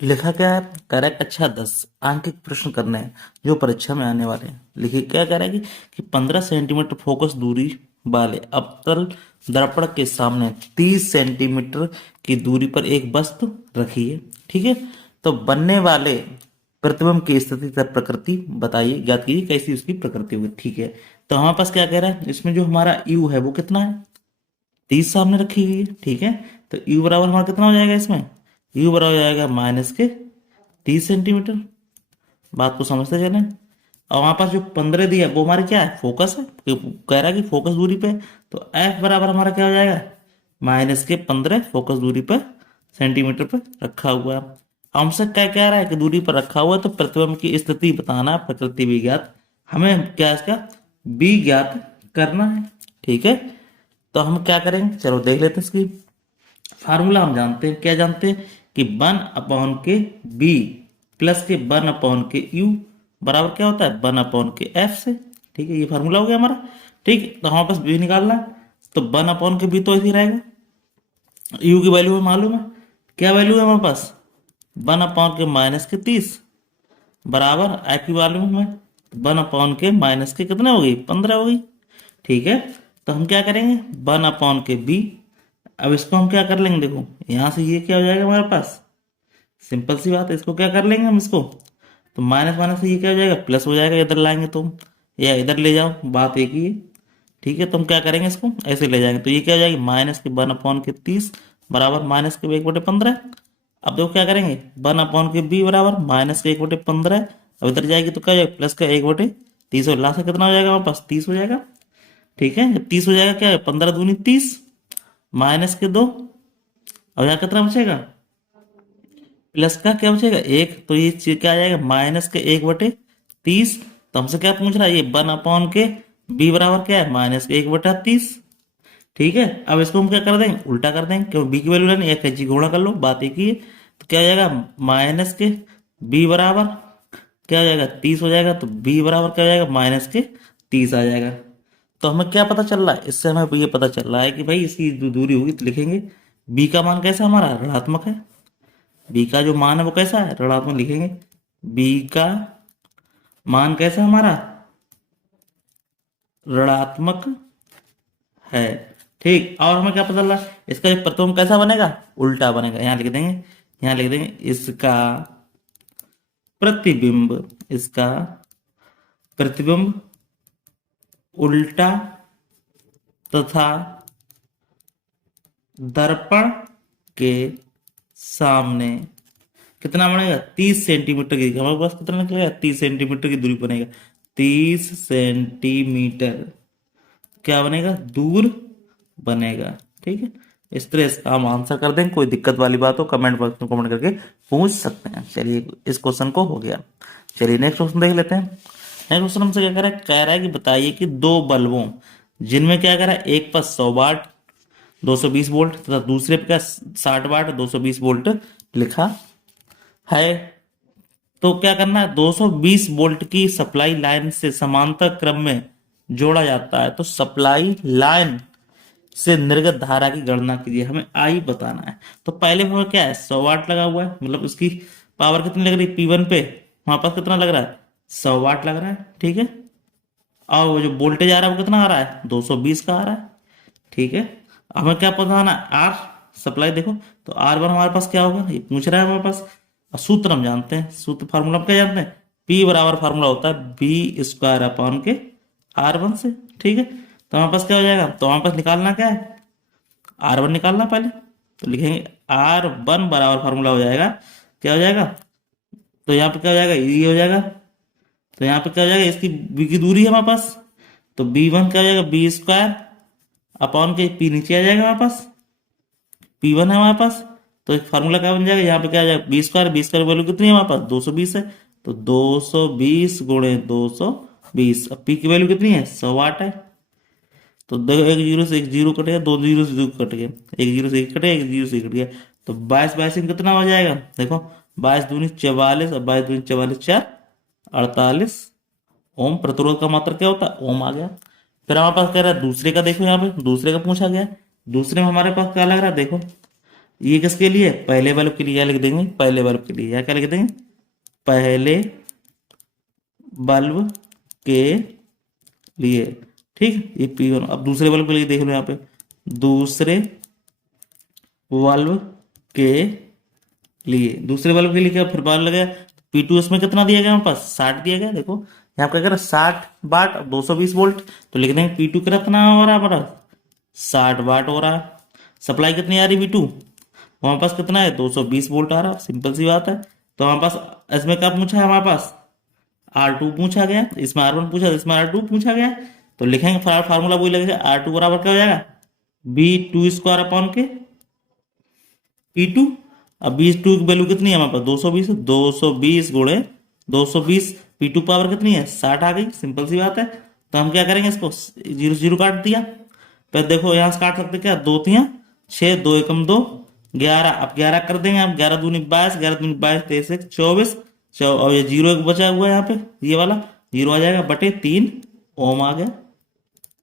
लिखा क्या है? कह रहा है कक्षा 10 अंक के प्रश्न करने हैं जो परीक्षा में आने वाले हैं। लिखिए क्या कह रहा है कि 15 सेंटीमीटर फोकस दूरी वाले अवतल दर्पण के सामने 30 सेंटीमीटर की दूरी पर एक वस्तु रखी है। ठीक है, तो बनने वाले प्रतिबिंब की स्थिति तथा प्रकृति बताइए, ज्ञात कीजिए कैसी उसकी प्रकृति होगी। ठीक है, तो हमारे पास क्या कह रहा है, इसमें जो हमारा यू है वो कितना है? 30 सामने रखी हुई है। ठीक है, तो यू बराबर हमारा कितना हो जाएगा इसमें? यू बराबर हो जाएगा -30 सेंटीमीटर। बात को समझते चलें। और वहां पास जो 15 दिया है वो हमारे क्या है? फोकस है, कह रहा है कि फोकस दूरी पे है। तो एफ बराबर हमारा क्या हो जाएगा? -15 फोकस दूरी पर सेंटीमीटर पर रखा हुआ है। हमसे क्या कह रहा है कि दूरी पर रखा हुआ है, तो प्रतिबिंब की स्थिति बताना, प्रकृति भी ज्ञात, हमें क्या इसका बी ज्ञात करना है। ठीक है, तो हम क्या करेंगे, चलो देख लेते हैं इसकी फार्मूला। हम जानते हैं, क्या जानते हैं कि 1/के बी प्लस के 1/के यू बराबर क्या होता है? 1/के एफ से। ठीक है, ये फार्मूला हो गया हमारा। ठीक, तो हमारे पास बी निकालना है, तो 1/के बी तो ऐसे ही रहेगा। यू की वैल्यू हमें मालूम है, क्या वैल्यू है हमारे पास? 1/के -30 बराबर एफ की वैल्यू में 1/के कितने हो गई? 15 हो गई। ठीक है, तो हम क्या करेंगे, 1/के बी। अब इसको हम क्या कर लेंगे, देखो यहां से ये क्या हो जाएगा हमारे पास? सिंपल सी बात है, इसको क्या कर लेंगे हम इसको, तो माइनस माइनस से ये क्या हो जाएगा? प्लस हो जाएगा। इधर लाएंगे तो या इधर ले जाओ, बात एक ही है। ठीक है, तो हम क्या करेंगे, इसको ऐसे ले जाएंगे तो ये क्या हो जाएगी? -के 1/30 बराबर -के 1/15। अब देखो क्या करेंगे, 1/के बी बराबर -के 1/15। अब इधर जाएगी तो क्या हो जाएगा? प्लस का 1/30 और लास्ट में कितना हो जाएगा हमारे पास? 30 हो जाएगा। ठीक है, जब 30 हो जाएगा, क्या है? 15×2 = 30 -के 2। अब यहाँ कितना बचेगा? प्लस का क्या बचेगा? एक। तो ये चीज क्या आ जाएगा? -के 1/30। तो हमसे क्या पूछ रहा है ये? 1/के बी बराबर क्या है? -के 1/30। ठीक है, अब इसको हम क्या कर देंगे? उल्टा कर देंगे, क्योंकि बी की वैल्यू लेनी, एक जी गुणा कर लो, बात एक ही है। तो क्या हो जाएगा? -के बी बराबर क्या हो जाएगा? 30 हो जाएगा। तो बी बराबर क्या हो जाएगा? -के 30 आ जाएगा। तो हमें क्या पता चल रहा है इससे? हमें ये पता चल रहा है कि भाई इसकी जो दूरी होगी तो लिखेंगे बी का मान कैसा हमारा? ऋणात्मक है। बी का जो मान है वो कैसा है? ऋणात्मक लिखेंगे। बी का मान कैसा हमारा? ऋणात्मक है। ठीक, और हमें क्या पता चल रहा है? इसका जो प्रतिबिंब कैसा बनेगा? उल्टा बनेगा। यहां लिख देंगे, यहां लिख देंगे इसका प्रतिबिंब, इसका प्रतिबिंब उल्टा तथा दर्पण के सामने कितना बनेगा? 30 सेंटीमीटर की। हमारे पास कितना निकलेगा? 30 सेंटीमीटर की दूरी बनेगा। 30 सेंटीमीटर क्या बनेगा? दूर बनेगा। ठीक है, इस तरह इसका हम आंसर कर देंगे। कोई दिक्कत वाली बात हो कमेंट बॉक्स में कमेंट करके पूछ सकते हैं। चलिए, इस क्वेश्चन को हो गया। चलिए नेक्स्ट क्वेश्चन देख लेते हैं। नेक्स्ट क्वेश्चन हमसे क्या कह रहा है कि बताइए कि दो बल्बों जिनमें क्या कह रहा है, एक पर 100 वाट 220 वोल्ट तथा दूसरे पे क्या 60 वाट 220 वोल्ट लिखा है। तो क्या करना है, 220 वोल्ट की सप्लाई लाइन से समांतर क्रम में जोड़ा जाता है। तो सप्लाई लाइन से निर्गत धारा की गणना कीजिए, हमें आई बताना है। तो पहले हमें क्या है, 100 वाट लगा हुआ है, मतलब उसकी पावर कितनी लग रही है? P1 पे हमारे पास कितना लग रहा है? 100 वाट लग रहा है। ठीक है, और वो जो वोल्टेज आ रहा है वो कितना आ रहा है? 220 का आ रहा है। ठीक है, हमें क्या बताना है? R supply. देखो तो R1 हमारे पास क्या होगा, ये पूछ रहा है हमारे पास। और सूत्र हम जानते हैं, सूत्र फार्मूला हम क्या जानते हैं? P बराबर फार्मूला होता है B² / के R1 से। ठीक है, तो हमारे पास क्या हो जाएगा? तो हमारे पास निकालना क्या है? R1 निकालना पहले। तो लिखेंगे R1 बराबर फार्मूला हो जाएगा, क्या हो जाएगा? तो यहाँ पे क्या हो जाएगा? ये हो जाएगा। तो यहाँ पे क्या हो जाएगा? इसकी बी की दूरी है हमारे पास, तो B1 क्या हो जाएगा? B² / के। P नीचे आ जाएगा हमारे पास, P1 है हमारे पास। तो एक फार्मूला क्या बन जाएगा? यहाँ पे क्या आ जाएगा? B² वैल्यू कितनी है हमारे पास? 220 है। तो 220 गुणे 220। अब P की वैल्यू कितनी है? 100 वाट है। तो देखो, एक जीरो से एक जीरो कटेगा, दो जीरो से दो कट गया, एक जीरो से एक कटेगा, एक जीरो से एक कट गया। तो 22 में कितना हो जाएगा? देखो 22×2 = 44 और 22×4 = 4 48 ओम। प्रतिरोध का मात्रा क्या होता है? ओम आ गया। फिर हमारे पास कह रहा है दूसरे का, देखो यहाँ पे दूसरे का पूछा गया। दूसरे में हमारे पास क्या लग रहा है? देखो ये किसके लिए? पहले बल्ब के लिए। क्या लिख देंगे? पहले बल्ब के लिए। या क्या लिख देंगे? पहले बल्ब के लिए। ठीक, ये P1। अब दूसरे बल्ब के लिए देख लो यहाँ पे, दूसरे बल्ब के लिए। दूसरे बल्ब के लिए क्या फिर बार लगा? P2 इसमें कितना दिया गया हमारे पास? 60 दिया गया। देखो यहाँ पे क्या 60 वाट, 220 वोल्ट। तो लिख देंगे P2 कितना हो रहा है हमारा? 60 वाट हो रहा है। सप्लाई कितनी आ रही V2? हमारे पास कितना है? 220 वोल्ट आ रहा है। सिंपल सी बात है। तो हमारे पास इसमें क्या पूछा है? हमारे पास R2 पूछा गया, इसमें R1 पूछा, इसमें R2 पूछा गया। तो लिखेंगे फार्मूला वही लगेगा, R2 बराबर क्या हो जाएगा? B2² अपॉन के P2। अब B2 की वैल्यू कितनी है हमारे पास? 220। 220 गुणे 220, P2 पावर कितनी है? 60 आ गई। सिंपल सी बात है। तो हम क्या करेंगे? इसको जीरो जीरो काट दिया। फिर देखो यहाँ से काट सकते क्या? 2 3 6, 2 एकम 2, 11। अब 11 कर देंगे। अब 11 दूनी 22, 11 दूनी 22, 23 24। और ये जीरो एक बचा हुआ है यहाँ पे, ये वाला जीरो आ जाएगा बटे 3 ओम आ गया।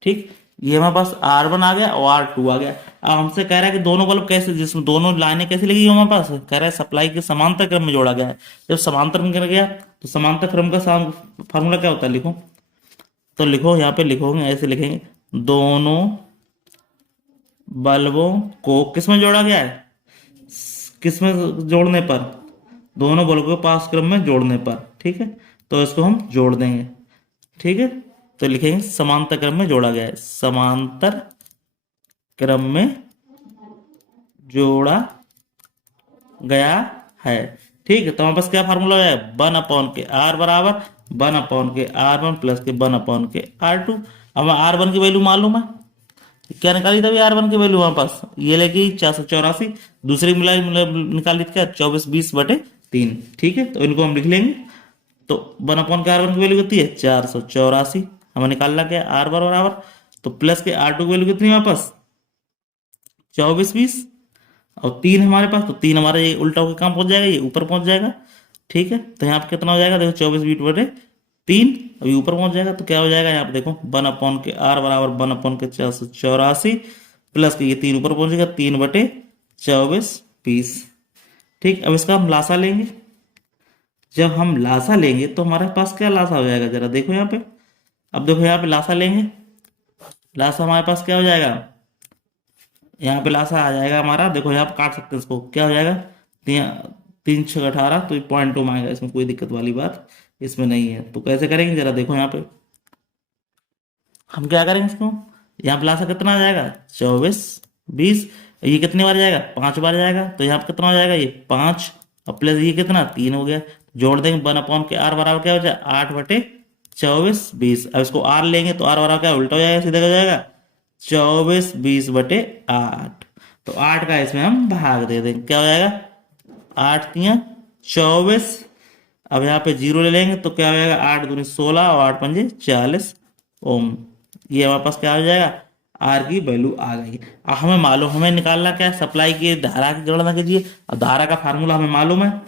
ठीक, ये हमारे पास R1 आ गया और R2 आ गया। अब हमसे कह रहा है कि दोनों बल्ब कैसे, जिसमें दोनों लाइनें कैसे लगी हमारे पास, कह रहा है सप्लाई के समांतर क्रम में जोड़ा गया है। जब समांतर में कर गया तो समांतर क्रम का फार्मूला क्या होता है? लिखो तो लिखो, यहाँ पे लिखोगे ऐसे लिखेंगे, दोनों बल्बों को किसमें जोड़ा गया है? किसमें जोड़ने पर? दोनों बल्बों को पास क्रम में जोड़ने पर। ठीक है, तो इसको हम जोड़ देंगे। ठीक है, तो लिखेंगे समांतर क्रम में जोड़ा गया है, समांतर क्रम में जोड़ा गया है। ठीक है, तो हमारे पास क्या फार्मूला है? 1/R बराबर 1/R1 प्लस के 1/R2। अब R1 की वैल्यू मालूम है, क्या निकाली था R1 की वैल्यू हमारे पास? ये लगी 484। दूसरी मिलाई निकाली थी क्या? 24/20/3। ठीक है, तो इनको हम लिख लेंगे। तो 1/R1 की वैल्यू कितनी है? 484 हमें निकालना क्या? R बराबर, तो प्लस के R2 की वैल्यू कितनी है हमारे पास? 24/20। और 3 हमारे पास, तो 3 हमारा ये उल्टा होकर कहाँ पहुंच जाएगा? ये ऊपर पहुंच जाएगा। ठीक है, तो यहाँ पे कितना हो जाएगा? देखो 24/20/3। अभी ऊपर पहुंच जाएगा तो क्या हो जाएगा? यहाँ पे देखो 1/R बराबर 1/484 प्लस के ये 3 ऊपर पहुंचेगा, 3/24/20। ठीक, अब इसका हम लासा लेंगे। जब हम लासा लेंगे तो हमारे पास क्या लासा हो जाएगा? जरा देखो यहाँ पे। अब देखो यहाँ पे लासा लेंगे, लासा हमारे पास क्या हो जाएगा? यहाँ पे लासा आ जाएगा हमारा, देखो यहाँ पे काट सकते हैं इसको, क्या हो जाएगा? 3×6 = 18। तो ये पॉइंट में आएगा, इसमें कोई दिक्कत वाली बात इसमें नहीं है। तो कैसे करेंगे जरा देखो यहाँ पे। हम क्या करेंगे इसको, यहाँ पे लासा कितना आ जाएगा? 24/20। ये कितनी बार जाएगा? 5 बार जाएगा। तो यहाँ पे कितना हो जाएगा? ये 5 और प्लस ये कितना? 3 हो गया। जोड़ देंगे 1/R बराबर क्या हो जाएगा? 8/24/20। अब इसको R लेंगे तो R बराबर क्या उल्टा हो जाएगा? सीधा हो जाएगा 24/20/8। तो 8 का इसमें हम भाग दे देंगे, क्या हो जाएगा? 8×3 = 24। अब यहाँ पे जीरो ले लेंगे तो क्या हो जाएगा? 8×2 = 16 और 8×5 = 40 ओम। ये हमारे पास क्या हो जाएगा? आर की वैल्यू आ गई। अब हमें मालूम, हमें निकालना क्या है? सप्लाई की धारा की गणना कीजिए। और धारा का फार्मूला हमें मालूम है।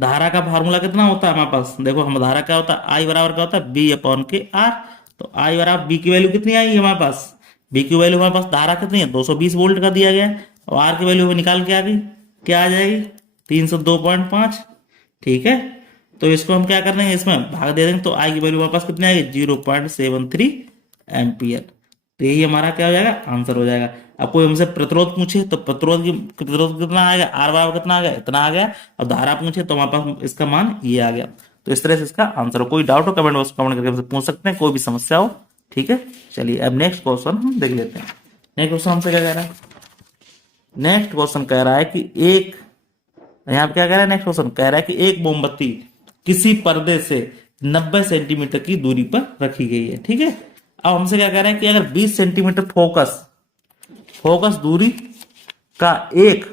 धारा का फार्मूला कितना होता है हमारे पास? देखो हम धारा क्या होता है? आई बराबर क्या होता है? B/R। तो आई बराबर बी की वैल्यू कितनी आई हमारे पास? बी की वैल्यू हमारे पास धारा कितनी है? 220 वोल्ट का दिया गया है। और आर की वैल्यू हमें निकाल के आ गई, क्या आ जाएगी? 302.5। ठीक है, तो इसको हम क्या कर देंगे? इसमें भाग दे देंगे तो आई की वैल्यू हमारे पास कितनी आएगी? 0.73 एम्पियर। तो यही हमारा क्या हो जाएगा? आंसर हो जाएगा। अब कोई हमसे प्रतिरोध पूछे तो प्रतिरोध कितना आएगा? आर बराबर कितना आ गया? इतना आ गया। और धारा पूछे तो हमारे पास इसका मान ये आ गया। तो इस तरह से इसका आंसर हो। कोई डाउट हो कमेंट बॉक्स कमेंट करके हमसे पूछ सकते हैं, कोई भी समस्या हो। ठीक है, चलिए अब नेक्स्ट क्वेश्चन हम देख लेते हैं। नेक्स्ट क्वेश्चन हमसे क्या कह रहा है? नेक्स्ट क्वेश्चन कह रहा है कि एक, यहाँ पे क्या कह रहा है? नेक्स्ट क्वेश्चन कह रहा है कि एक मोमबत्ती किसी पर्दे से 90 सेंटीमीटर की दूरी पर रखी गई है। ठीक है, अब हमसे क्या कह रहा है कि अगर 20 सेंटीमीटर फोकस दूरी का एक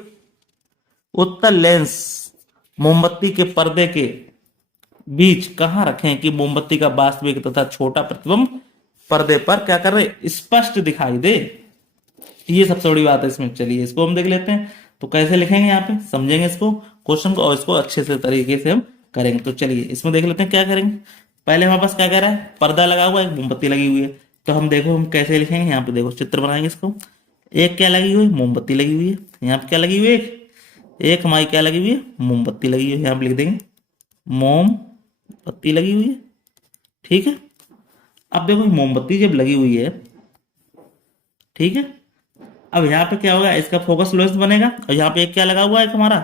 उत्तल लेंस मोमबत्ती के पर्दे के बीच कहां रखें कि मोमबत्ती का वास्तविक तथा छोटा प्रतिबिंब पर्दे पर क्या कर रहे? स्पष्ट दिखाई दे। ये सबसे बड़ी बात है इसमें। चलिए इसको हम देख लेते हैं। तो कैसे लिखेंगे यहाँ पे, समझेंगे इसको क्वेश्चन को और इसको अच्छे से तरीके से हम करेंगे। तो चलिए इसमें देख लेते हैं क्या करेंगे। पहले हमारे पास क्या कह रहा है? पर्दा लगा हुआ है, मोमबत्ती लगी हुई है। तो हम देखो हम कैसे लिखेंगे। यहाँ पे देखो चित्र बनाएंगे इसको। एक क्या लगी हुई है? मोमबत्ती लगी हुई है। यहाँ पे क्या लगी हुई है? एक एक हमारी क्या लगी हुई है? मोमबत्ती लगी हुई है। यहाँ पे लिख देंगे मोमबत्ती लगी हुई है। ठीक है। अब देखो मोमबत्ती जब लगी हुई है, ठीक है, अब यहाँ पे क्या होगा? इसका फोकस लोएस्ट बनेगा। और यहाँ पे एक क्या लगा हुआ है? एक हमारा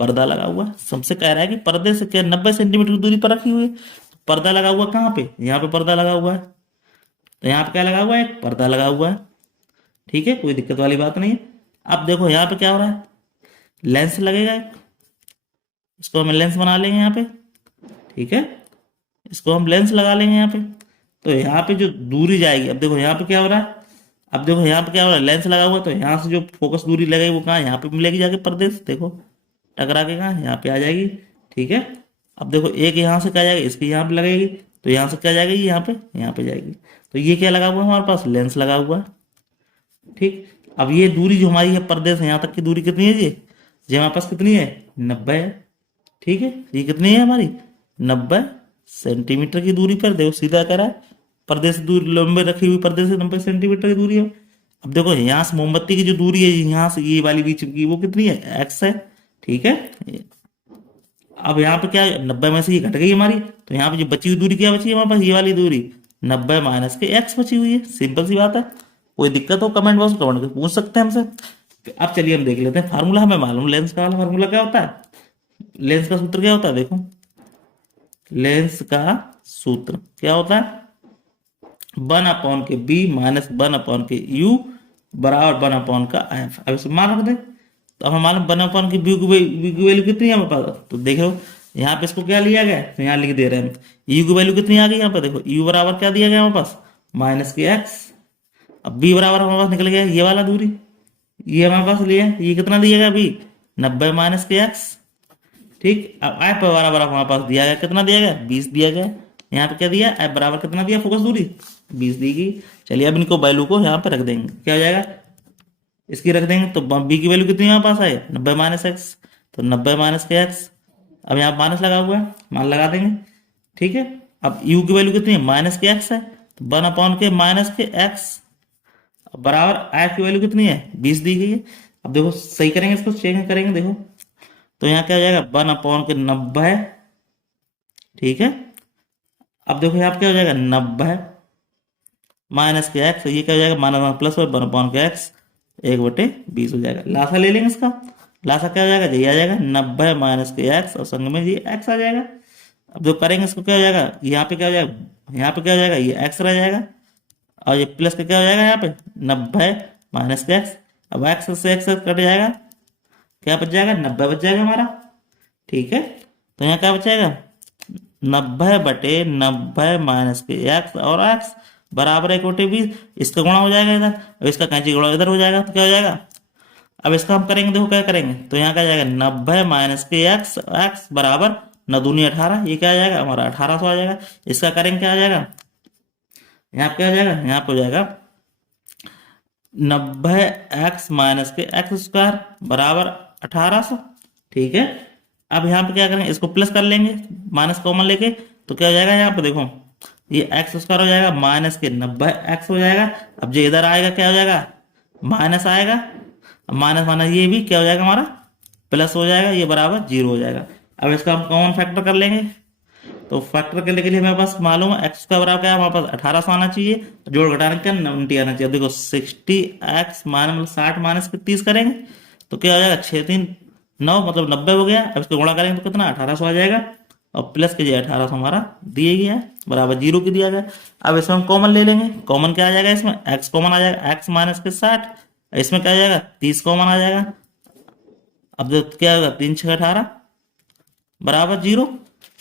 पर्दा लगा हुआ है। सबसे कह रहा है कि पर्दे से क्या 90 सेंटीमीटर की दूरी पर रखी हुई है। तो पर्दा लगा हुआ कहाँ पे? यहाँ पे पर्दा लगा हुआ है। तो यहाँ पे क्या लगा हुआ है? एक पर्दा लगा हुआ है। ठीक है, कोई दिक्कत वाली बात नहीं है। अब देखो यहाँ पे क्या हो रहा है? लेंस लगेगा एक, इसको हम लेंस बना लेंगे यहाँ पे। ठीक है, इसको हम लेंस लगा लेंगे यहाँ पे। तो यहाँ पे जो दूरी जाएगी, अब देखो यहाँ पे क्या हो रहा है? अब देखो यहाँ पे क्या हो रहा है? लेंस लगा हुआ है, तो यहाँ से जो फोकस दूरी लगेगी वो कहाँ? यहाँ पे मिलेगी जाके पर्दे से। देखो टकरा के कहाँ? यहाँ पे आ जाएगी। ठीक है। अब देखो एक यहाँ से क्या जाएगी? इसकी यहाँ पे लगेगी। तो यहाँ से क्या जाएगी? यहाँ पे जाएगी। तो ये क्या लगा हुआ है हमारे पास? लेंस लगा हुआ है। ठीक। अब ये दूरी जो हमारी है पर्दे से यहाँ तक की दूरी कितनी है? ये हमारे पास कितनी है? 90 है। ठीक है, ये कितनी है हमारी? 90 सेंटीमीटर की दूरी पर। देखो सीधा करा है, पर्दे से दूर लंबे रखी हुई पर्दे से 90 सेंटीमीटर की दूरी है। अब देखो यहाँ से मोमबत्ती की जो दूरी है यहाँ से ये वाली बीच की, वो कितनी है? एक्स है। ठीक है। अब यहाँ पे क्या है? 90 में से ये घट गई हमारी, तो यहाँ पे जो बची हुई दूरी क्या बची है हमारे पास? ये वाली दूरी 90 माइनस के एक्स बची हुई है। सिंपल सी बात है। कोई दिक्कत हो कमेंट बॉक्स कमेंट करके पूछ सकते हैं हमसे। अब चलिए हम देख लेते हैं फार्मूला। हमें मालूम लेंस का वाला फार्मूला क्या होता है। लेंस का सूत्र क्या होता है? देखो लेंस का सूत्र क्या होता है? 1/b माइनस 1/के यू बराबर 1/f। अब इसे मान रख दे। तो अब हम मालूम 1/की बी की वैल्यू कितनी है हमारे पास? तो देखो यहाँ पे इसको क्या लिया गया है? तो यहाँ लिख दे रहे हैं यू की वैल्यू कितनी आ गई यहाँ पर? देखो यू बराबर क्या दिया गया हमारे पास? माइनस के एक्स। अब बी बराबर हमारे पास निकल गया ये वाला दूरी, ये हमारे पास लिया है। ये कितना दिया गया? बी 90 माइनस के एक्स। ठीक। अब एफ बराबर हमारे पास दिया गया, कितना दिया गया? 20 दिया गया। यहाँ पे क्या दिया? एफ बराबर कितना दिया? फोकस दूरी 20 दी गई। चलिए अब इनको वैल्यू को यहाँ पे रख देंगे। क्या हो जाएगा? इसकी रख देंगे तो बी की वैल्यू कितनी हमारे पास है? 90 माइनस एक्स। तो 90 माइनस के एक्स। अब यहाँ माइनस लगा हुआ है, मान लगा देंगे। ठीक है। अब यू की वैल्यू कितनी है? माइनस के एक्स है। तो 1/के माइनस के एक्स बराबर एफ की वैल्यू कितनी है? 20 दी गई है। अब देखो सही करेंगे, इसको चेक करेंगे। देखो तो यहाँ क्या हो जाएगा? 1/90। ठीक है। अब देखो यहाँ पे क्या हो जाएगा? 90 माइनस के एक्स। ये क्या हो जाएगा? माइनस प्लस 1/के एक्स 1/20 हो जाएगा। लासा ले लेंगे इसका। लासा क्या हो जाएगा? ये आ जाएगा 90 माइनस के एक्स और संग में ये एक्स आ जाएगा। अब जो करेंगे इसको क्या हो जाएगा? यहाँ पे क्या हो जाएगा? यहाँ पे क्या हो जाएगा? ये एक्स रह जाएगा। और ये प्लस का क्या हो जाएगा? यहाँ पे 90 माइनस के एक्स। अब एक्स से एक्स कट जाएगा, क्या बच जाएगा? 90 बच जाएगा हमारा। ठीक है। तो यहाँ क्या बचेगा? 90/90 माइनस के एक्स और एक्स बराबर 1/20। इसका गुणा हो जाएगा इधर, और इसका कैंची गुणा इधर हो जाएगा। तो क्या हो जाएगा? अब इसका हम करेंगे, देखो क्या करेंगे। तो यहाँ क्या आ जाएगा? 90 माइनस के एक्स एक्स बराबर 9 दूनी 18। ये क्या आ जाएगा? हमारा 1800 आ जाएगा। इसका करेंगे क्या आ जाएगा? यहाँ पे क्या आ जाएगा? यहाँ पे हो जाएगा 90x माइनस के एक्स स्क्वायर बराबर 1800। ठीक है। अब यहाँ पे क्या करेंगे? इसको प्लस कर लेंगे माइनस कॉमन लेके। तो क्या हो जाएगा? यहाँ पे देखो ये एक्स स्क्वायर हो जाएगा माइनस के 90x हो जाएगा। अब जो इधर आएगा क्या हो जाएगा? माइनस आएगा। अब माइनस माइनस ये भी क्या हो जाएगा? हमारा प्लस हो जाएगा। ये बराबर 0 हो जाएगा। अब इसका हम कॉमन फैक्टर कर लेंगे। तो फैक्टर करने के लिए हमारे पास मालूम है एक्स का बराबर क्या है? हमारे पास 1800 आना चाहिए। जोड़ घटाने का 90 आना चाहिए। देखो 60x माइनस 60 माइनस के 30 करेंगे तो क्या हो जाएगा? 6 3 9 मतलब 90 हो गया। अब इसको गुणा करेंगे तो कितना? 1800 आ जाएगा। और प्लस के लिए 1800 हमारा दिए गया है बराबर 0 की दिया गया। अब इसमें हम कॉमन ले लेंगे। कॉमन क्या आ जाएगा? इसमें एक्स कॉमन आ जाएगा। एक्स माइनस के 60, इसमें क्या आ जाएगा? 30 कॉमन आ जाएगा। अब जो क्या होगा? 3 6 18 बराबर 0।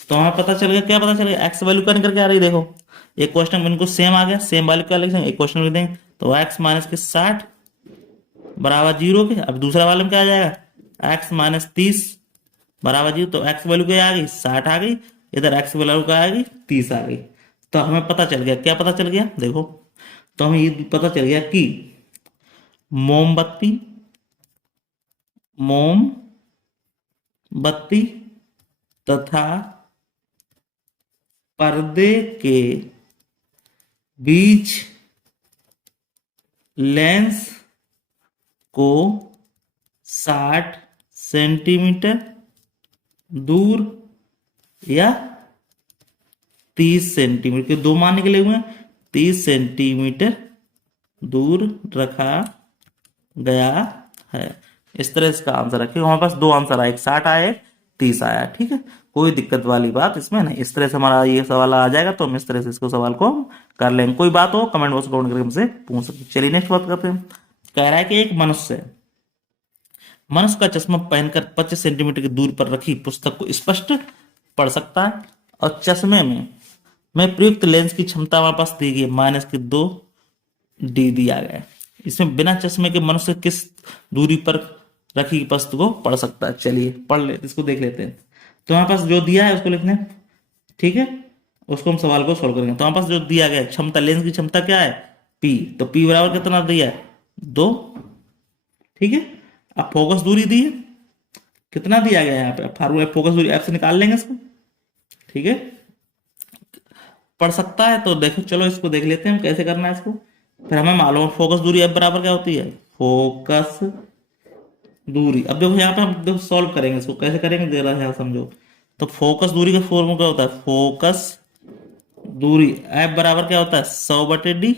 तो हमें पता चल गया, क्या पता चल गया? एक्स वैल्यू का निकल के आ रही है। देखो एक क्वेश्चन इनको सेम आ गया, सेम वैल्यू का लिखेंगे, एक क्वेश्चन लिख देंगे। तो एक्स माइनस के 60 बराबर 0 के। अब दूसरा वाले में क्या आ जाएगा? एक्स माइनस 30 बराबर 0। तो एक्स वैल्यू क्या आ गई? 60 आ गई। इधर एक्स वैल्यू क्या आ गई? 30 आ गई। तो हमें पता चल गया, क्या पता चल गया? देखो तो हमें ये पता चल गया कि मोमबत्ती मोमबत्ती तथा पर्दे के बीच लेंस को 60 सेंटीमीटर दूर या 30 सेंटीमीटर के दो मान निकले हुए हैं, 30 सेंटीमीटर दूर रखा गया है। इस तरह इसका आंसर रखिए। हमारे पास दो आंसर आए, एक 60 आया, एक 30 आया। ठीक है, कोई दिक्कत वाली बात इसमें नहीं। इस तरह से हमारा ये सवाल आ जाएगा तो हम इस तरह से इसको सवाल को कर लेंगे। कोई बात हो कमेंट बॉक्स में करके हमसे पूछ सकते। चलिए नेक्स्ट बात करते हैं। कह रहा है कि एक मनुष्य का चश्मा पहनकर 25 सेंटीमीटर की दूरी पर रखी पुस्तक को स्पष्ट पढ़ सकता है और चश्मे में प्रयुक्त लेंस की क्षमता हमारे पास दी गई -2D दिया गया है। इसमें बिना चश्मे के मनुष्य किस दूरी पर रखी पुस्तक को पढ़ सकता है। चलिए पढ़ ले, इसको देख लेते हैं। तो हमारे पास जो दिया है उसको लिखना है, ठीक है, उसको हम सवाल को सोल्व करेंगे। तो हमारे पास जो दिया गया है क्षमता, लेंस की क्षमता क्या है P, तो P बराबर कितना दिया है 2। ठीक है, अब फोकस दूरी दी है, कितना दिया गया है यहाँ पे फार्मूला, फोकस दूरी F से निकाल लेंगे इसको। ठीक है, पढ़ सकता है तो देखो, चलो इसको देख लेते हैं हम कैसे करना है इसको। फिर हमें मालूम है फोकस दूरी F बराबर क्या होती है, फोकस दूरी। अब देखो यहाँ पे हम देखो सॉल्व करेंगे इसको, कैसे करेंगे जरा यहाँ समझो। तो फोकस दूरी का फॉर्मूला क्या होता है, फोकस दूरी F बराबर क्या होता है 100/D।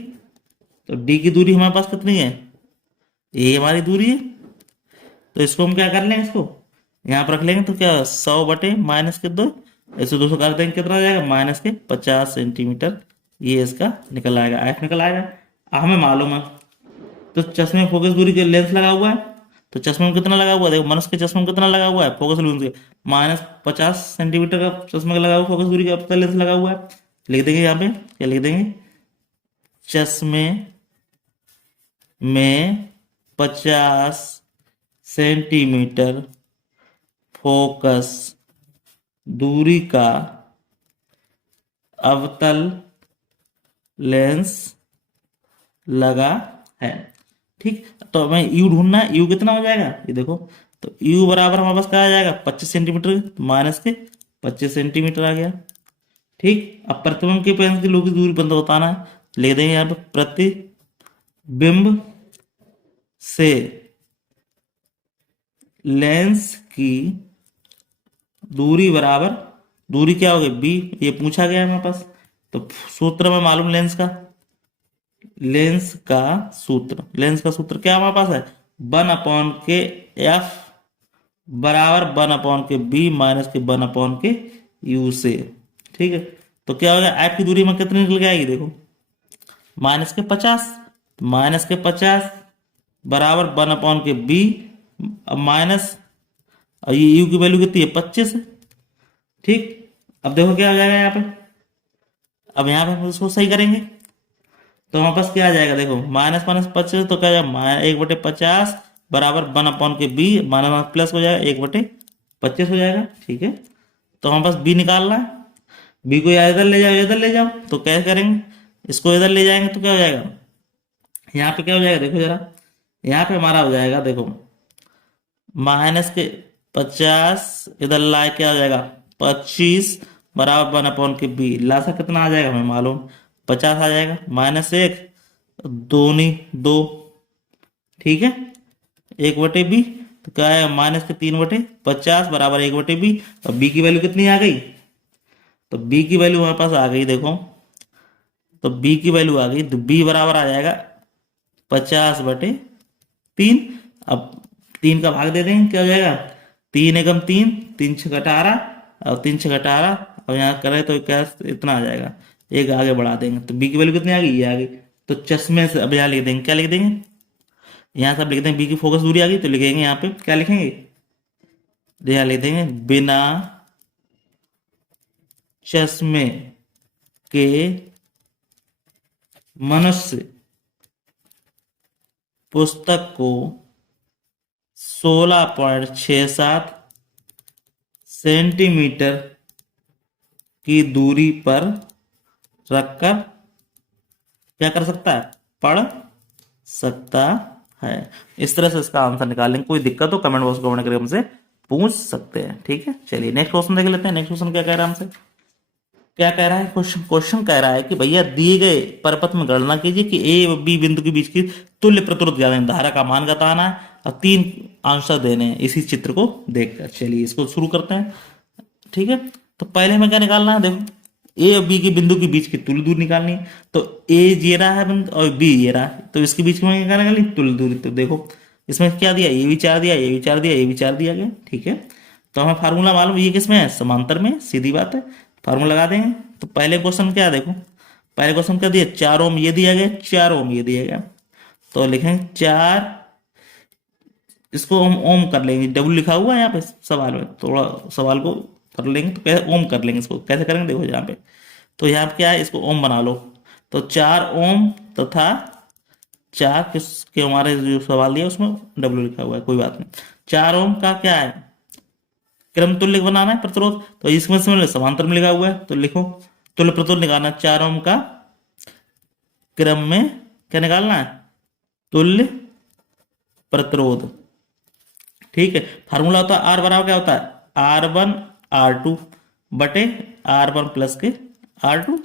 तो D की दूरी हमारे पास कितनी है, ये हमारी दूरी है। तो इसको हम क्या कर लेंगे, इसको यहाँ पर रख लेंगे। तो क्या 100/-2, ऐसे 200 कर देंगे, कितना आ जाएगा -50 सेंटीमीटर। ये इसका निकल आएगा, F निकल आएगा। अब हमें मालूम है तो चश्मे में फोकस दूरी के लेंस लगा हुआ है, तो चश्मे में कितना लगा हुआ है, देखो मनुष्य के चश्मे में कितना लगा हुआ है फोकस लेंस के, -50 सेंटीमीटर का चश्मे का लगा हुआ फोकस दूरी का लेंस लगा हुआ है। लिख देंगे यहाँ पे, क्या लिख देंगे, चश्मे में 50 सेंटीमीटर फोकस दूरी का अवतल लेंस लगा है। ठीक, तो हमें यू ढूंढना है, यू कितना हो जाएगा ये देखो। तो यू बराबर हमारे पास क्या आ जाएगा 25 सेंटीमीटर, तो माइनस के 25 सेंटीमीटर आ गया। ठीक, अब प्रतिबिंब के पेंस की लोग दूरी बंद बताना है, ले देंगे यहाँ पे प्रतिबिंब से लेंस की दूरी बराबर, दूरी क्या होगी B, ये पूछा गया है हमारे पास। तो सूत्र में मालूम लेंस का सूत्र क्या हमारे पास है 1/F बराबर 1/B माइनस के 1/U से। ठीक है, तो क्या होगा F की दूरी में कितनी निकल के आएगी देखो -50, -50 बराबर 1/B माइनस, और ये U की वैल्यू कितनी है 25 है। ठीक, अब देखो क्या हो जाएगा यहाँ पे, अब यहाँ पे हम उसको सही करेंगे तो हमारे पास क्या आ जाएगा देखो, -25 तो क्या जाएगा 1/50 बराबर 1/B माइनस प्लस हो जाएगा 1/25 हो जाएगा। ठीक है, तो हमारे पास B निकालना है, B को या इधर ले जाओ, इधर ले जाओ, तो कैसे करेंगे, इसको इधर ले जाएंगे तो क्या हो जाएगा, यहाँ पे क्या हो जाएगा देखो जरा, यहाँ पे हमारा हो जाएगा देखो -50 इधर लाए क्या हो जाएगा 25 बराबर 1/B, लासा कितना आ जाएगा हमें मालूम 50 आ जाएगा, -1 2 2। ठीक है, 1/B, तो क्या है -3/50 बराबर 1/B। और B की वैल्यू कितनी आ गई, तो B की वैल्यू हमारे पास आ गई देखो, तो B की वैल्यू आ गई, तो B बराबर आ जाएगा 50/3। अब 3 का भाग दे देंगे, क्या हो जाएगा 3 एकम 3, 3 छः 18 और 3 छः 18, और यहाँ करें तो क्या इतना आ जाएगा, एक आगे बढ़ा देंगे तो B की वैल्यू कितनी आ गई, ये आ गई। तो चश्मे से अब यहाँ लिख देंगे, क्या लिख देंगे, यहाँ सब लिख देंगे B की फोकस दूरी आ गई, तो लिखेंगे यहाँ पे क्या लिखेंगे, यहाँ लिख देंगे बिना चश्मे के मनुष्य पुस्तक को 16.67 सेंटीमीटर की दूरी पर रखकर क्या कर सकता है, पढ़ सकता है। इस तरह से इसका आंसर निकालेंगे। कोई दिक्कत हो कमेंट बॉक्स कमेंट करके हमसे पूछ सकते हैं। ठीक है, चलिए नेक्स्ट क्वेश्चन देख लेते हैं। नेक्स्ट क्वेश्चन क्या कह रहा है हमसे, क्या कह रहा है क्वेश्चन? क्वेश्चन कह रहा है कि भैया दिए गए परपथ में गणना कीजिए कि ए व बी बिंदु के बीच की तुल्य प्रतिरोध ज्ञात है, धारा का मान बताना है और 3 आंसर देने हैं इसी चित्र को देखकर। चलिए इसको शुरू करते हैं। ठीक है, तो पहले हमें क्या निकालना है? देखो, ए और बी के बिंदु के बीच की तुल्य दूरी निकालनी है। तो ए ये रहा है बिंदु और बी ये रहा है, तो इसके बीच में क्या निकालनी? तुल्य दूरी। तो देखो इसमें क्या दिया, ये भी 4 दिया, ये भी 4 दिया, ये भी 4 दिया गया। ठीक है, तो हमें फार्मूला मालूम, ये किसमें है? समांतर में, सीधी बात है, फार्मूला लगा देंगे। तो पहले क्वेश्चन क्या है? देखो पहले क्वेश्चन क्या दिया? 4 ओम ये दिया गया, 4 ओम ये दिया गया। तो लिखेंगे 4, इसको हम ओम कर लेंगे, डब्ल्यू लिखा हुआ है यहाँ पे सवाल में, थोड़ा सवाल को कर लेंगे तो कैसे ओम कर लेंगे, इसको कैसे करेंगे देखो यहाँ पे। तो यहाँ पे क्या है, इसको ओम बना लो। तो 4 ओम तथा 4 किसके, हमारे जो सवाल दिया उसमें डब्ल्यू लिखा हुआ है, कोई बात नहीं। 4 ओम का क्या है? क्रम तुल्य बनाना है प्रतिरोध, तो इसमें से समांतर में लिखा हुआ है, तो लिखो तुल्य प्रतिरोध निकालना। 4 ओम का क्रम में क्या निकालना है? तुल्य प्रतिरोध। ठीक है, फार्मूला होता है आर बराबर क्या होता है? R1 R2 बटे R1 प्लस के R2।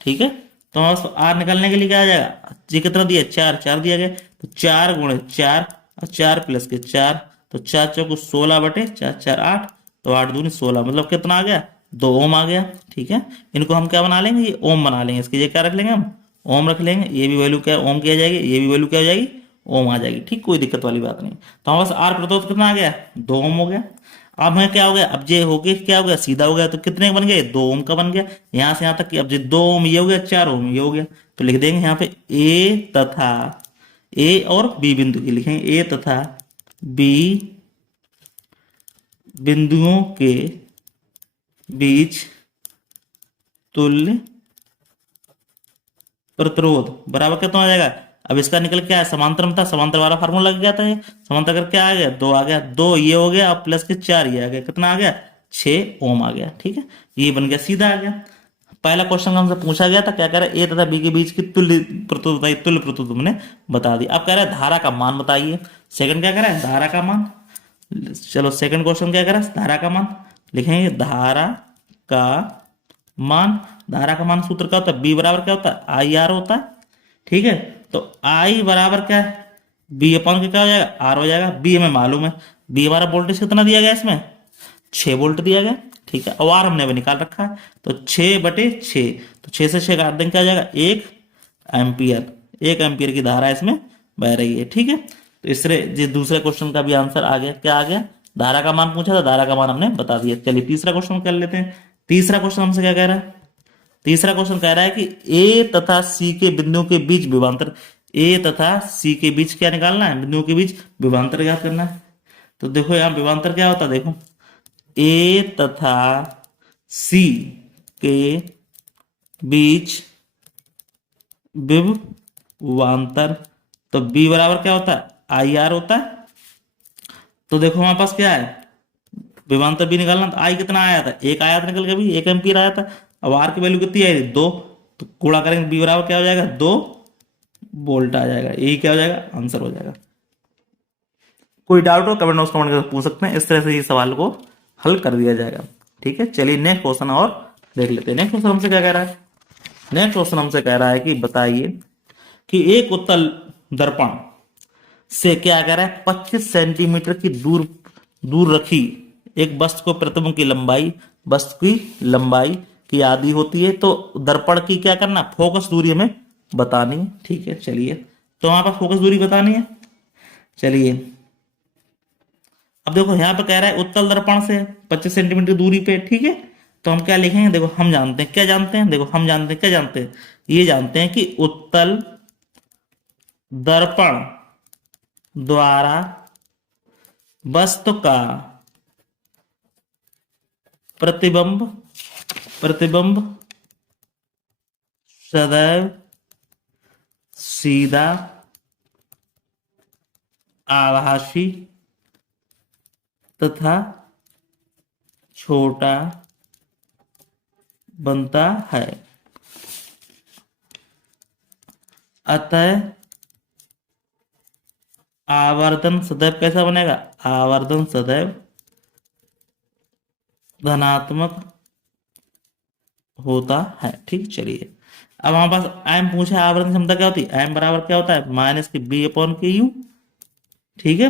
ठीक है, तो हमारे पास आर निकालने के लिए क्या आ जाएगा? ये कितना दिया? 4, 4 दिया गया, तो 4 गुणे 4 और 4 प्लस के 4, तो 4 चौको 16 बटे 4, 4 8, तो 8 दूनी 16, मतलब कितना आ गया? 2 ओम आ गया। ठीक है, इनको हम क्या बना लेंगे? ये ओम बना लेंगे, इसकी ये क्या रख लेंगे? हम ओम रख लेंगे। ये भी वैल्यू क्या ओम की आ जाएगी, ये भी वैल्यू क्या हो जाएगी? ओम आ जाएगी। ठीक, कोई दिक्कत वाली बात नहीं। तो हमारे पास आर प्रतिरोध कितना आ गया? 2 ओम हो गया। अब हमें क्या हो गया? अब ये हो गया, क्या हो गया? सीधा हो गया, तो कितने का बन गया? 2 ओम का बन गया। यहां से यहां तक कि अब ये 2 ओम ये हो गया, 4 ओम ये हो गया। तो लिख देंगे यहाँ पे ए तथा, ए और बी बिंदु की लिखेंगे, ए तथा बी बिंदुओं के बीच तुल्य प्रतिरोध बराबर कितना हो जाएगा? अब इसका निकल क्या है? समांतर में था, समांतर वाला फार्मूला लग जाता है। समांतर कर क्या आ गया? 2 आ गया, 2 ये हो गया और प्लस के 4 ये आ गया, कितना आ गया? 6 ओम आ गया। ठीक है, ये बन गया, सीधा आ गया। पहला क्वेश्चन हमसे पूछा गया था, क्या कह रहा है? ए तथा बी के बीच की तुल्य प्रतिरोध बताइए, तुल्य प्रतिरोध तुमने बता दी। अब कह रहा है धारा का मान बताइए। सेकंड क्या कह रहा है? धारा का मान। चलो सेकंड क्वेश्चन क्या कह रहा है? धारा का मान। लिखेंगे धारा का मान। धारा का मान सूत्र क्या होता है? बी बराबर क्या होता है? आई आर होता है। ठीक है, तो आई बराबर क्या है? बी अपॉन के क्या हो जाएगा? आर हो जाएगा। बी हमें मालूम है, बी हमारा वोल्टेज कितना दिया गया इसमें? 6 वोल्ट दिया गया। ठीक है, और आर हमने अभी निकाल रखा है, तो 6/6, तो 6 से 6 काट देंगे, क्या हो जाएगा? 1 एम्पियर। 1 एम्पियर की धारा इसमें बह रही है। ठीक है, तो इससे ये दूसरे क्वेश्चन का भी आंसर आ गया। क्या आ गया? धारा का मान पूछा था, धारा का मान हमने बता दिया। चलिए तीसरा क्वेश्चन कर लेते हैं। तीसरा क्वेश्चन हमसे क्या कह रहा है? तीसरा क्वेश्चन कह रहा है कि ए तथा सी के बिंदुओं के बीच विभवांतर, ए तथा सी के बीच क्या निकालना है? बिंदुओं के बीच विभवांतर ज्ञात करना है। तो देखो यहाँ विभवांतर क्या होता है? देखो ए तथा सी के बीच विभवांतर, तो बी बराबर क्या होता है? आई आर होता है। तो देखो हमारे पास क्या है? विभवांतर भी निकालना, तो आई कितना आया था? 1 आया था निकल के, भी 1 एम्पीयर आया था। अब आर की वैल्यू कितनी आई थी? 2, तो गुणा करेंगे, बी बराबर क्या हो जाएगा? 2 वोल्ट आ जाएगा। यही क्या हो जाएगा? आंसर हो जाएगा। कोई डाउट हो कमेंट बॉक्स कमेंट करके पूछ सकते हैं, इस तरह से ये सवाल को हल कर दिया जाएगा। ठीक है, चलिए नेक्स्ट क्वेश्चन और देख लेते हैं। नेक्स्ट क्वेश्चन हमसे क्या कह रहा है? नेक्स्ट क्वेश्चन हमसे कह रहा है कि बताइए कि एक उत्तल दर्पण से क्या कह रहा है? 25 सेंटीमीटर की दूर दूर रखी एक वस्तु को प्रतिबिंब की लंबाई, वस्तु की लंबाई की आधी होती है, तो दर्पण की क्या करना? फोकस दूरी हमें बतानी है। ठीक है, चलिए तो हमारे पास फोकस दूरी बतानी है। चलिए अब देखो यहाँ पे कह रहा है उत्तल दर्पण से 25 सेंटीमीटर दूरी पे। ठीक है, तो हम क्या लिखेंगे? देखो हम जानते हैं, क्या जानते हैं? देखो हम जानते हैं, क्या जानते हैं? ये जानते हैं कि उत्तल दर्पण द्वारा वस्तु का प्रतिबिंब प्रतिबिंब सदैव सीधा, आभासी तथा छोटा बनता है। अतः आवर्धन सदैव कैसा बनेगा? आवर्धन सदैव धनात्मक होता है। ठीक, चलिए अब हमारे पास एम पूछा है, आवर्धन क्षमता क्या होती है, एम बराबर क्या होता है माइनस के बी अपॉन के यू। ठीक है,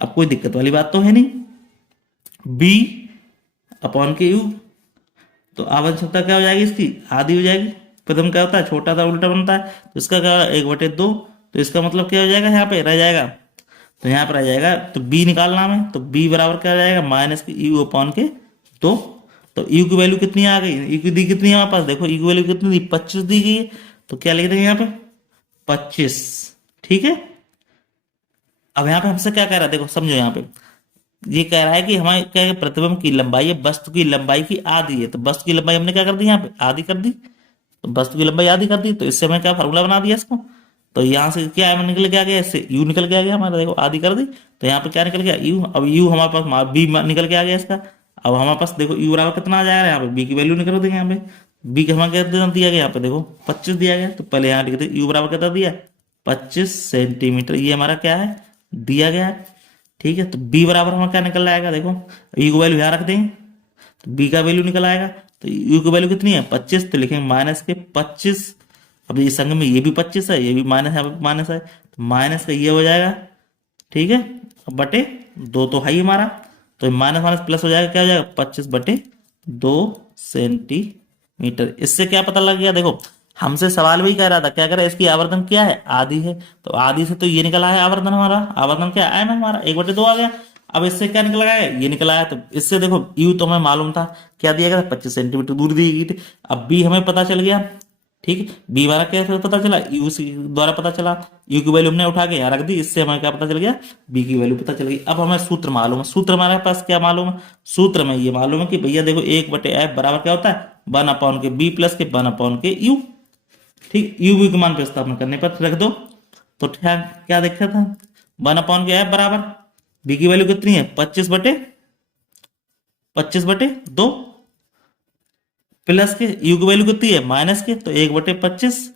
अब कोई दिक्कत वाली बात तो है नहीं, बी अपॉन के यू, तो आवर्धन क्षमता क्या हो जाएगी इसकी, आधी हो जाएगी। प्रथम क्या होता है, छोटा सा उल्टा बनता है, तो इसका क्या, 1/2, तो इसका मतलब क्या हो जाएगा, यहाँ पे रह जाएगा, तो यहाँ पर आ जाएगा, तो बी निकालना हमें, तो बी बराबर क्या आ जाएगा माइनस की यू अपॉन के 2। तो यू की वैल्यू कितनी आ गई, यू की दी कितनी है हमारे पास, देखो यू की वैल्यू कितनी दी, 25 दी गई है, तो क्या लिख देंगे यहाँ पे 25। ठीक है, अब यहाँ पे हमसे क्या कह रहा है, देखो समझो यहाँ पे, ये कह रहा है कि हमारे क्या है, प्रतिबिंब की लंबाई है वस्तु की लंबाई की आधी है, तो वस्तु की लंबाई हमने क्या कर दी यहाँ पे आधी कर दी, तो वस्तु की लंबाई आधी कर दी, तो इससे हमने क्या फार्मूला बना दिया इसको, तो यहाँ से क्या है निकल के आ गया, इससे यू निकल के आ गया हमारा, देखो आधी कर दी, तो यहाँ पे क्या निकल गया यू, अब यू हमारे पास बी निकल के आ गया इसका, अब हमारे पास देखो यू बराबर कितना आ जाएगा, यहाँ पे बी की वैल्यू निकल देंगे यहाँ पे, बी का हमारा कितना दिया गया यहाँ पे देखो 25 दिया गया, तो पहले यहाँ लिख दे यू बराबर कितना दिया 25 सेंटीमीटर, ये हमारा क्या है दिया गया है। ठीक है, तो बी बराबर हमारा क्या निकल आएगा, देखो यू की वैल्यू यहाँ रख देंगे, तो बी का वैल्यू निकल आएगा, तो यू की वैल्यू कितनी है 25, तो लिखेंगे माइनस के 25, अब ये संग में ये भी 25 है, ये भी माइनस है, माइनस है, तो माइनस का ये हो जाएगा। ठीक है, अब बटे 2 तो है ही हमारा, तो माइनस माइनस प्लस हो जाएगा, क्या हो जाएगा 25/2 सेंटीमीटर। इससे क्या पता लग गया, देखो हमसे सवाल भी कह रहा था, क्या कह रहा है इसकी आवर्धन क्या है आधी है, तो आधी से तो ये निकला है आवर्धन, हमारा आवर्धन क्या है हमारा 1/2 आ गया। अब इससे क्या निकल आया, ये निकल आया, तो इससे देखो यू तो हमें मालूम था क्या दिया गया था 25 सेंटीमीटर दूरी दी गई थी, अब बी हमें पता चल गया। ठीक है, बी हमारा कैसे पता चला, यू द्वारा पता चला, यू की वैल्यू हमने उठा के यहाँ रख दी, इससे हमें क्या पता चल गया बी की वैल्यू पता चल गई। अब हमें सूत्र मालूम है, सूत्र हमारे पास क्या मालूम है, सूत्र में ये मालूम है कि भैया देखो 1/f बराबर क्या होता है 1/b प्लस के 1/u। ठीक, यू बी के मान प्रतिस्थापन करने पर रख दो, तो क्या क्या देखा था 1/f बराबर बी की वैल्यू कितनी है 25/2 प्लस के यू की वैल्यू कितनी है माइनस के, तो 1/25।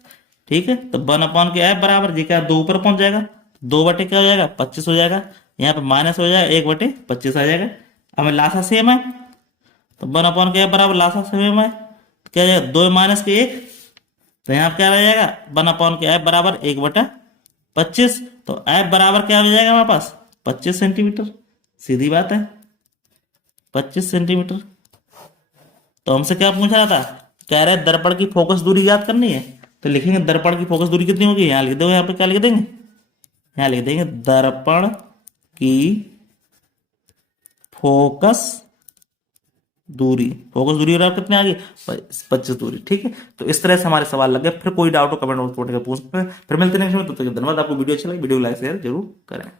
ठीक है, तो 1/f बराबर ये क्या 2 ऊपर पहुंच जाएगा, 2 बटे क्या हो जाएगा 25 हो जाएगा, यहाँ पे माइनस हो जाएगा 1/25 आ जाएगा। हमें लासा सेम है, तो 1/f बराबर लासा सेम है, तो क्या हो जाएगा 2 माइनस के 1, तो यहाँ पे क्या रह जाएगा 1/f बराबर 1/25, तो f बराबर क्या हो जाएगा हमारे पास 25 सेंटीमीटर, सीधी बात है 25 सेंटीमीटर। तो हमसे क्या पूछ रहा था, कह रहे दर्पण की फोकस दूरी याद करनी है, तो लिखेंगे दर्पण की फोकस दूरी कितनी होगी, यहाँ लिख दो, यहाँ पे क्या लिख देंगे, यहाँ लिख देंगे दर्पण की फोकस दूरी, फोकस दूरी और कितने आ गई 25 दूरी। ठीक है, तो इस तरह से हमारे सवाल लग गए, फिर कोई डाउट हो कमेंट बॉक्स में पूछ सकते हैं, फिर मिलते हैं नेक्स्ट में, तब तक धन्यवाद। आपको वीडियो अच्छा लगे वीडियो लाइक शेयर जरूर करें।